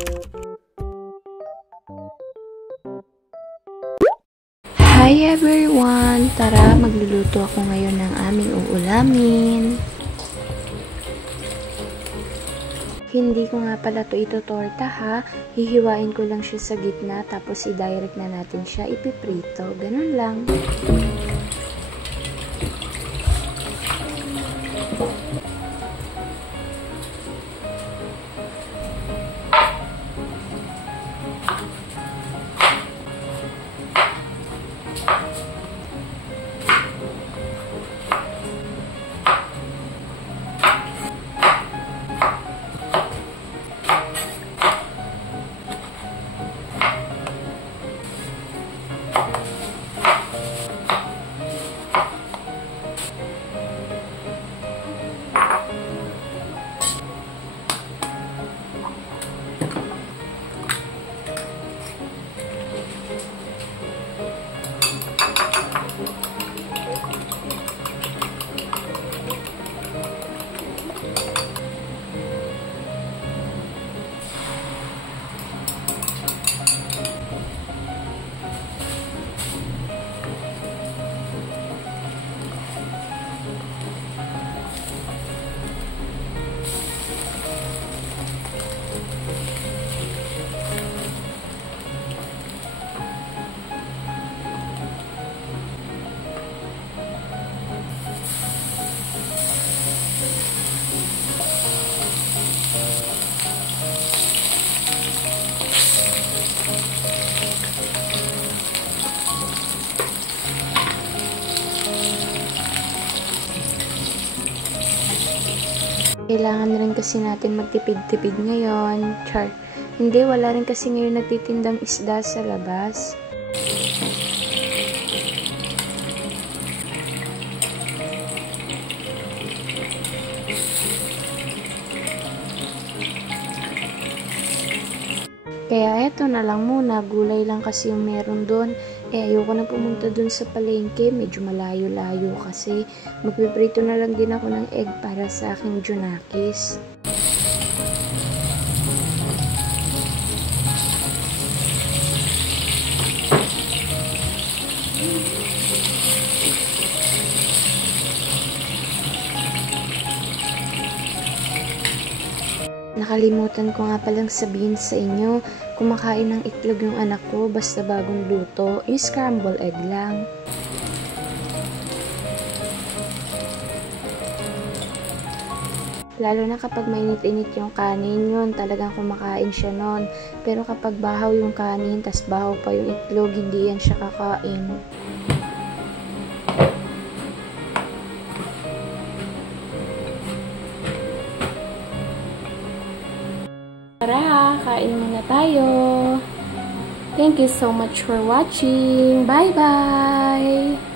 Hi everyone! Tara, magluluto ako ngayon ng aming uulamin. Hindi ko nga pala to itotorta ha. Hihiwain ko lang siya sa gitna tapos i-direct na natin siya ipiprito. Ganun lang. Kailangan rin kasi natin magtipid-tipid ngayon. Char. Hindi, wala rin kasi ngayon nagtitindang isda sa labas. Kaya eto na lang muna, gulay lang kasi yung meron doon. Ayoko na pumunta doon sa palengke, medyo malayo-layo kasi. Magpiprito na lang din ako ng egg para sa aking junakis. Nakalimutan ko nga palang sabihin sa inyo, kumakain ng itlog yung anak ko basta bagong luto, yung scramble egg lang. Lalo na kapag mainit-init yung kanin yun, talagang kumakain siya nun. Pero kapag bahaw yung kanin, tas bahaw pa yung itlog, hindi yan siya kakain. Tara, kain muna tayo. Thank you so much for watching. Bye-bye!